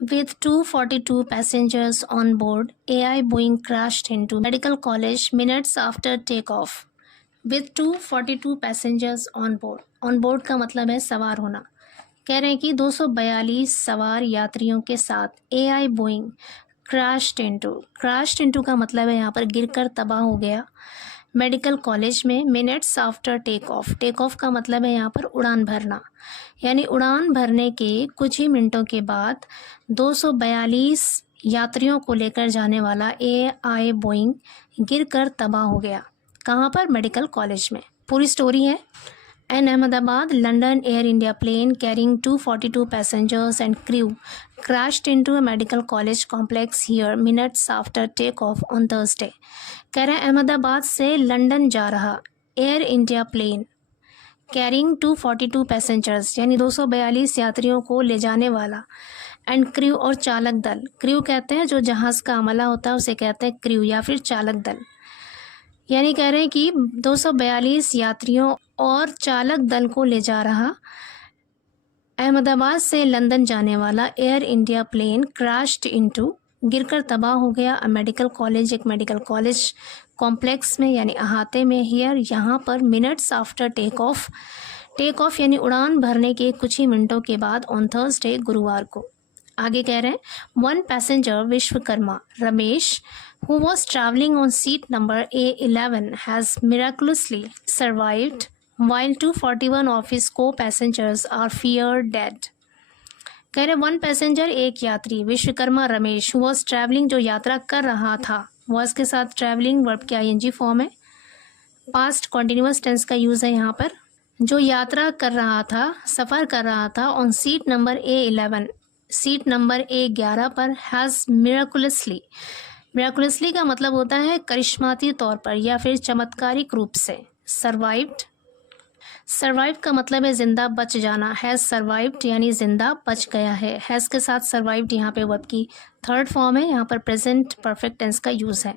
With 242 passengers on board, AI Boeing crashed into Medical College minutes after takeoff. With 242 passengers on board. On board का मतलब है सवार होना. कह रहे हैं कि 242 सवार यात्रियों के साथ AI Boeing crashed into का मतलब है यहाँ पर गिरकर तबाह हो गया मेडिकल कॉलेज में मिनट्स आफ्टर टेक ऑफ का मतलब है यहाँ पर उड़ान भरना, यानी उड़ान भरने के कुछ ही मिनटों के बाद 242 यात्रियों को लेकर जाने वाला AI बोइंग गिरकर तबाह हो गया. कहाँ पर? मेडिकल कॉलेज में. पूरी स्टोरी है. An Ahmedabad London Air India plane carrying 242 passengers and crew crashed into a medical college complex here minutes after takeoff on Thursday. कह रहे हैं अहमदाबाद से लंदन जा रहा Air India plane carrying 242 passengers यानी 242 यात्रियों को ले जाने वाला एंड क्रू और चालक दल. क्रू कहते हैं जो जहाज़ का अमला होता है उसे कहते हैं क्रू या फिर चालक दल. यानी कह रहे हैं कि 242 यात्रियों और चालक दल को ले जा रहा अहमदाबाद से लंदन जाने वाला Air India plane crashed into गिरकर तबाह हो गया मेडिकल कॉलेज, एक मेडिकल कॉलेज कॉम्प्लेक्स में यानी अहाते में हियर यहाँ पर मिनट्स आफ्टर टेक ऑफ यानी उड़ान भरने के कुछ ही मिनटों के बाद ऑन थर्सडे गुरुवार को. आगे कह रहे हैं one passenger Vishwakarma Ramesh who was traveling on seat number A11 has miraculously survived while 241 of his co-passengers are feared dead. कह रहे वन पैसेंजर एक यात्री Vishwakarma Ramesh who was traveling जो यात्रा कर रहा था, was के साथ traveling वर्ब की ing फॉर्म है, पास्ट कॉन्टिन्यूस टेंस का यूज़ है यहाँ पर. जो यात्रा कर रहा था, सफ़र कर रहा था on seat number A11 seat number A11 पर हैज़ मिराकुलसली का मतलब होता है करिश्माती तौर पर या फिर चमत्कारिक रूप से. सर्वाइव का मतलब है जिंदा बच जाना. हैज़ सर्वाइव्ड यानी जिंदा बच गया है. हैज़ के साथ सर्वाइव्ड यहाँ पे वर्ब की थर्ड फॉर्म है, यहाँ पर प्रेजेंट परफेक्ट टेंस का यूज़ है.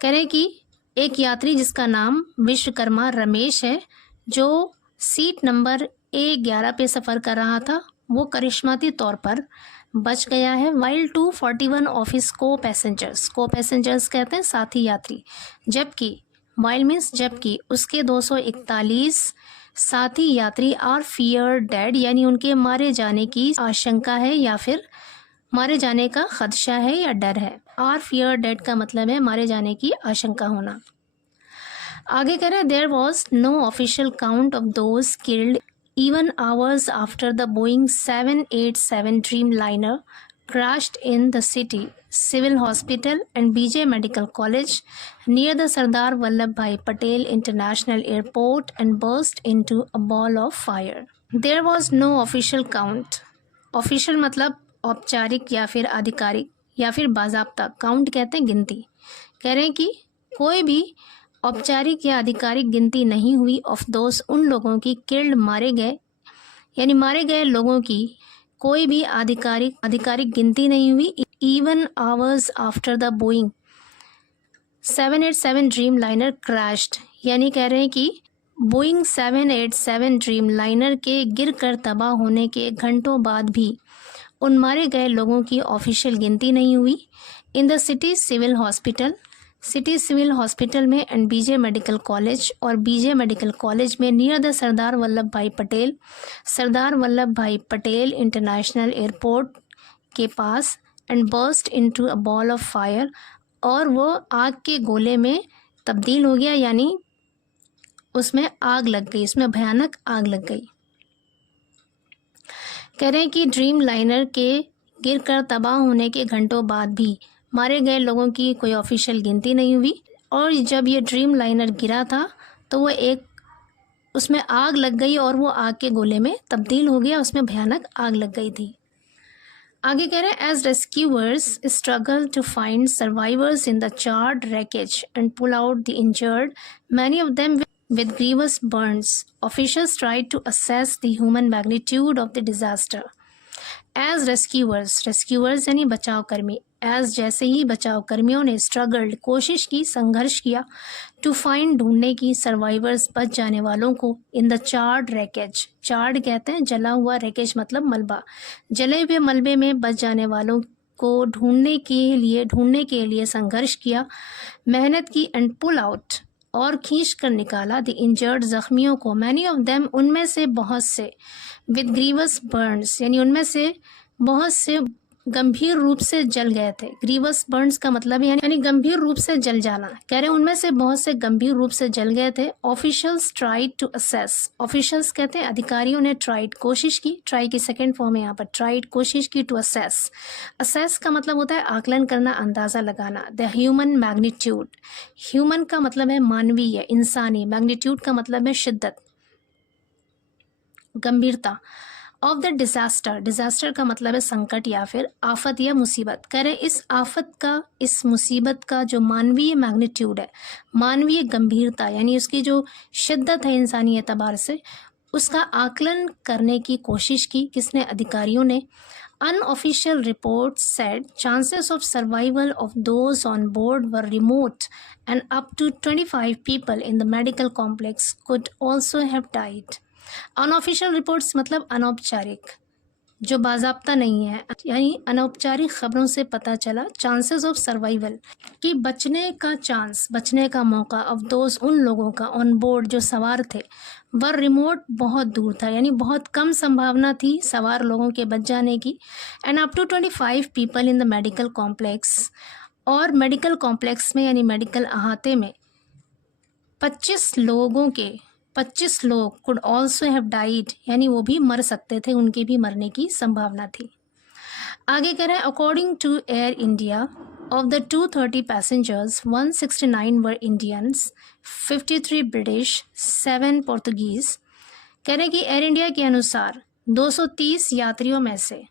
कह रहे कि एक यात्री जिसका नाम विश्वकर्मा रमेश है जो सीट नंबर A11 पे सफ़र कर रहा था वो करिश्माती तौर पर बच गया है. वाइल 241 ऑफ हिज को पैसेंजर्स कहते हैं साथी यात्री. जबकि वाइल मीन्स जबकि उसके 241 साथी यात्री आर फियर डेड यानी उनके मारे जाने की आशंका है या फिर मारे जाने का खदशा है या डर है. आर फियर डेड का मतलब है मारे जाने की आशंका होना. आगे कह रहे हैं there was no official count of those killed even hours after the Boeing 787 Dreamliner crashed in the city civil hospital and BJ Medical College near the Sardar Vallabhbhai Patel International Airport and burst into a ball of fire. There was no official count. Official मतलब औपचारिक या फिर आधिकारिक या फिर बाज़ाब्ता. Count कहते हैं गिनती. कह रहे हैं कि कोई भी औपचारिक या आधिकारिक गिनती नहीं हुई ऑफ दोस्त उन लोगों की किल्ड मारे गए यानी मारे गए लोगों की कोई भी आधिकारिक गिनती नहीं हुई. Even hours after the Boeing 787 dream liner crashed यानी कह रहे हैं कि बोइंग 787 ड्रीम लाइनर के गिरकर तबाह होने के घंटों बाद भी उन मारे गए लोगों की ऑफिशियल गिनती नहीं हुई. In the city civil hospital में एंड बीजे मेडिकल कॉलेज और बीजे मेडिकल कॉलेज में near the Sardar Vallabh Bhai Patel international airport के पास and burst into a ball of fire और वो आग के गोले में तब्दील हो गया यानी उसमें आग लग गई, उसमें भयानक आग लग गई. कह रहे हैं कि ड्रीम लाइनर के गिरकर तबाह होने के घंटों बाद भी मारे गए लोगों की कोई ऑफिशियल गिनती नहीं हुई और जब ये ड्रीम लाइनर गिरा था तो वो उसमें आग लग गई और वो आग के गोले में तब्दील हो गया, उसमें भयानक आग लग गई थी. आगे कह रहे हैं as rescuers struggle to find survivors in the charred wreckage and pull out the injured many of them with grievous burns, officials tried to assess the human magnitude of the disaster. As rescuers यानी बचाव कर्मी as जैसे ही बचाव कर्मियों ने struggled कोशिश की, संघर्ष किया, टू फाइंड ढूंढने की सर्वाइवर्स बच जाने वालों को, in the charred wreckage, charred कहते हैं जला हुआ, रैकेज मतलब मलबा, जले हुए मलबे में बच जाने वालों को ढूंढने के लिए संघर्ष किया, मेहनत की, एंड पुल आउट और खींच कर निकाला, द इंजर्ड जख्मियों को, मैनी ऑफ देम उनमें से बहुत से, विद ग्रीवस बर्न्स यानी उनमें से बहुत से गंभीर रूप से जल गए थे। ग्रीवस बर्न्स का मतलब है यानी गंभीर रूप से जल जाना। कह रहे हैं उनमें से बहुत से गंभीर रूप से जल गए थे। Officials tried to assess, officials कहते हैं अधिकारियों ने ट्राइड कोशिश की, ट्राई की सेकेंड फॉर्म है यहाँ पर, ट्राइड कोशिश की, टू असेस, असेस का मतलब होता है आकलन करना, अंदाजा लगाना। द ह्यूमन मैग्नीट्यूड, ह्यूमन का मतलब है मानवीय, इंसानी, मैग्नीट्यूड का मतलब है शिद्दत, गंभीरता, ऑफ द डिजास्टर, डिजास्टर का मतलब है संकट या फिर आफत या मुसीबत। कह रहे इस आफत का, इस मुसीबत का जो मानवीय मैग्नीट्यूड है, मानवीय गंभीरता यानी उसकी जो शिद्दत है इंसानी एतबार से, उसका आकलन करने की कोशिश की, किसने, अधिकारियों ने। Unofficial reports said chances of survival of those on board were remote and up to 25 people in the medical complex could also have died. Unofficial reports मतलब अनौपचारिक, जो बाजाब्ता नहीं है, यानी अनौपचारिक खबरों से पता चला, चांसेस ऑफ सर्वाइवल कि बचने का चांस, बचने का मौका, ऑफ दोज उन लोगों का, ऑन बोर्ड जो सवार थे, वर रिमोट बहुत दूर था, यानी बहुत कम संभावना थी सवार लोगों के बच जाने की। And up to 25 people in the medical complex, और मेडिकल कॉम्प्लेक्स में यानी मेडिकल अहाते में 25 लोग कुड ऑल्सो हैव डाइड, यानी वो भी मर सकते थे, उनके भी मरने की संभावना थी। आगे कह रहे हैं according to Air India, of the 230 passengers 169 were Indians, 53 British, 7 Portuguese. कह रहे हैं कि एयर इंडिया के अनुसार 230 यात्रियों में से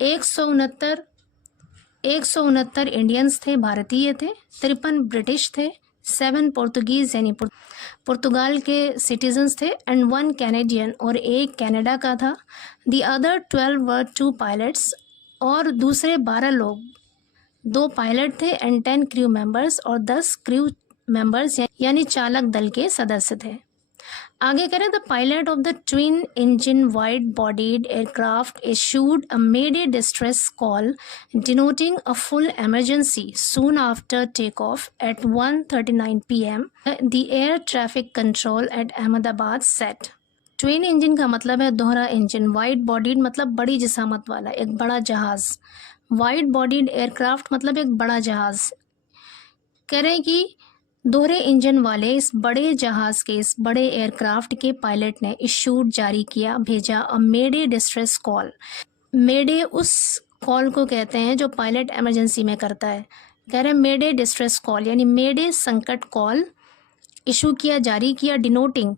169 इंडियंस थे, भारतीय थे, 53 ब्रिटिश थे, 7 पोर्तुगीज यानी पुर्तगाल के सिटीजन्स थे, एंड 1 कैनेडियन और एक कनाडा का था। दी अदर 12 वर 2 पायलट्स, और दूसरे 12 लोग 2 पायलट थे, एंड 10 क्रू मेंबर्स और 10 क्रू मेंबर्स यानी चालक दल के सदस्य थे। आगे करें the pilot of the twin engine wide bodied aircraft issued a mayday distress call denoting a full emergency soon after take off at 1:39 PM the air traffic control at Ahmedabad said. Twin engine का मतलब है दोहरा engine, wide bodied मतलब बड़ी जिसामत वाला, एक बड़ा जहाज, वाइड बॉडीड एयरक्राफ्ट मतलब एक बड़ा जहाज। कह रहे हैं कि दोहरे इंजन वाले इस बड़े जहाज के, इस बड़े एयरक्राफ्ट के पायलट ने इशूड जारी किया, भेजा अ मेडे डिस्ट्रेस कॉल। मेडे उस कॉल को कहते हैं जो पायलट इमरजेंसी में करता है। कह रहे हैं मेडे डिस्ट्रेस कॉल यानी मेडे संकट कॉल इशू किया, जारी किया, डिनोटिंग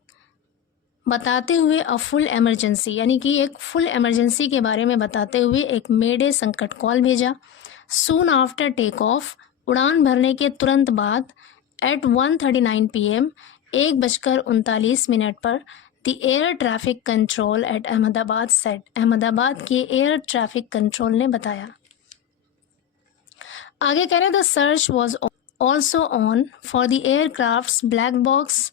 बताते हुए, अ फुल इमरजेंसी यानी कि एक फुल इमरजेंसी के बारे में बताते हुए एक मेडे संकट कॉल भेजा। सून आफ्टर टेक ऑफ, उड़ान भरने के तुरंत बाद, एट 1:39 PM 1:39 पर, the air traffic control at Ahmedabad said, Ahmedabad के एयर ट्रैफिक कंट्रोल ने बताया। आगे कह रहे the search was also on for the aircraft's black box,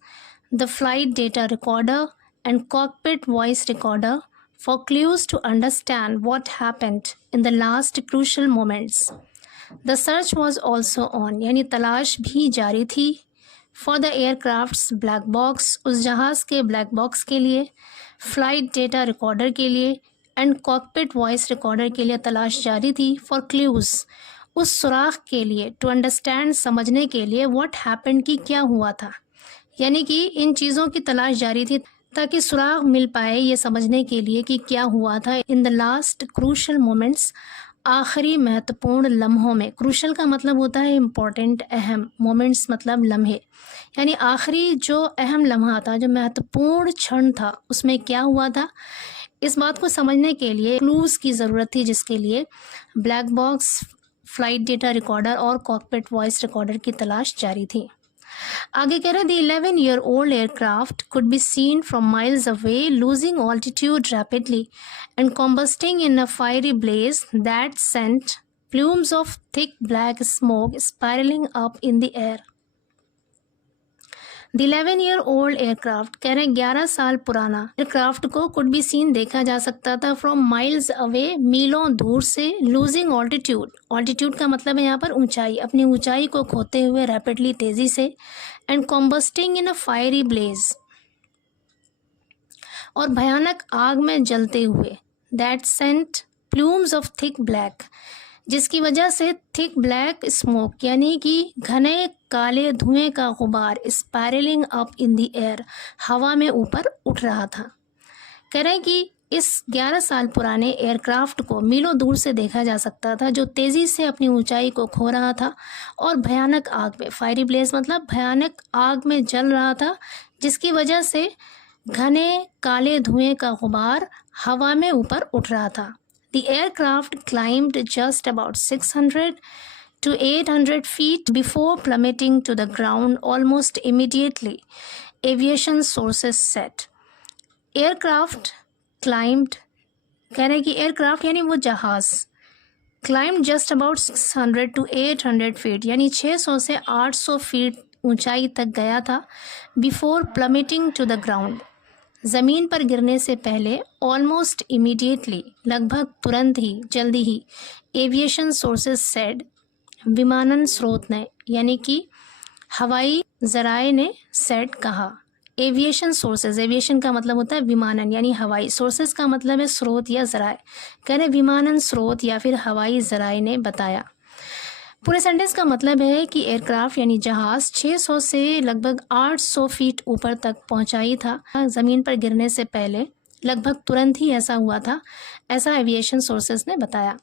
the flight data recorder and cockpit voice recorder for clues to understand what happened in the last crucial moments. The search was also on यानी तलाश भी जारी थी, for the aircraft's black box उस जहाज़ के black box के लिए, फ्लाइट डेटा रिकॉर्डर के लिए, एंड कॉकपिट वॉइस रिकॉर्डर के लिए तलाश जारी थी, फॉर क्लूज उस सुराख के लिए, टू अंडरस्टैंड समझने के लिए, व्हाट हैपेंड कि क्या हुआ था, यानी कि इन चीज़ों की तलाश जारी थी ताकि सुराग मिल पाए ये समझने के लिए कि क्या हुआ था, इन द लास्ट क्रूशल मोमेंट्स आखिरी महत्वपूर्ण लम्हों में। क्रूशल का मतलब होता है इम्पोर्टेंट, अहम, मोमेंट्स मतलब लम्हे, यानी आखिरी जो अहम लम्हा था, जो महत्वपूर्ण क्षण था, उसमें क्या हुआ था, इस बात को समझने के लिए क्लूज़ की ज़रूरत थी, जिसके लिए black box, flight data recorder और कॉकपिट वॉइस रिकॉर्डर की तलाश जारी थी। आगे कह रहे the 11-year-old aircraft could be seen from miles away, losing altitude rapidly and combusting in a fiery blaze that sent plumes of thick black smoke spiraling up in the air. The 11-year-old aircraft, कह रहे 11 साल पुराना aircraft को could be seen देखा जा सकता था from miles away, मीलों दूर से, लूजिंग ऑल्टीट्यूड, ऑल्टीट्यूड का मतलब है यहाँ पर ऊंचाई, अपनी ऊंचाई को खोते हुए रैपिडली तेजी से, and combusting in a fiery blaze, और भयानक आग में जलते हुए, that sent plumes of thick black, जिसकी वजह से थिक ब्लैक स्मोक यानी कि घने काले धुएं का गुबार spiralling up in the air, हवा में ऊपर उठ रहा था। कह रहे हैं कि इस 11 साल पुराने एयरक्राफ्ट को मीलों दूर से देखा जा सकता था, जो तेज़ी से अपनी ऊंचाई को खो रहा था और भयानक आग में, फायरी ब्लेज मतलब भयानक आग में जल रहा था, जिसकी वजह से घने काले धुएं का गुबार हवा में ऊपर उठ रहा था। The aircraft climbed just about 600 to 800 feet before plummeting to the ground almost immediately, aviation sources said. Aircraft climbed, कह रहे हैं कि aircraft यानी वो जहाज़, climbed just about 600 to 800 feet यानी 600 से 800 फीट ऊंचाई तक गया था, before plummeting to the ground, ज़मीन पर गिरने से पहले, ऑलमोस्ट इमीडिएटली, लगभग तुरंत ही, जल्दी ही, एविएशन सोर्सेज सेड, विमानन स्रोत ने यानी कि हवाई ज़राए ने सेड कहा। एविएशन सोर्सेज, एविएशन का मतलब होता है विमानन यानी हवाई, सोर्सेज का मतलब है स्रोत या ज़राए, कह रहे विमानन स्रोत या फिर हवाई ज़राए ने बताया। पूरे सेंटेंस का मतलब है कि एयरक्राफ्ट यानी जहाज़ 600 से लगभग 800 फीट ऊपर तक पहुंचाई था, ज़मीन पर गिरने से पहले लगभग तुरंत ही ऐसा हुआ था, ऐसा एविएशन सोर्सेज ने बताया।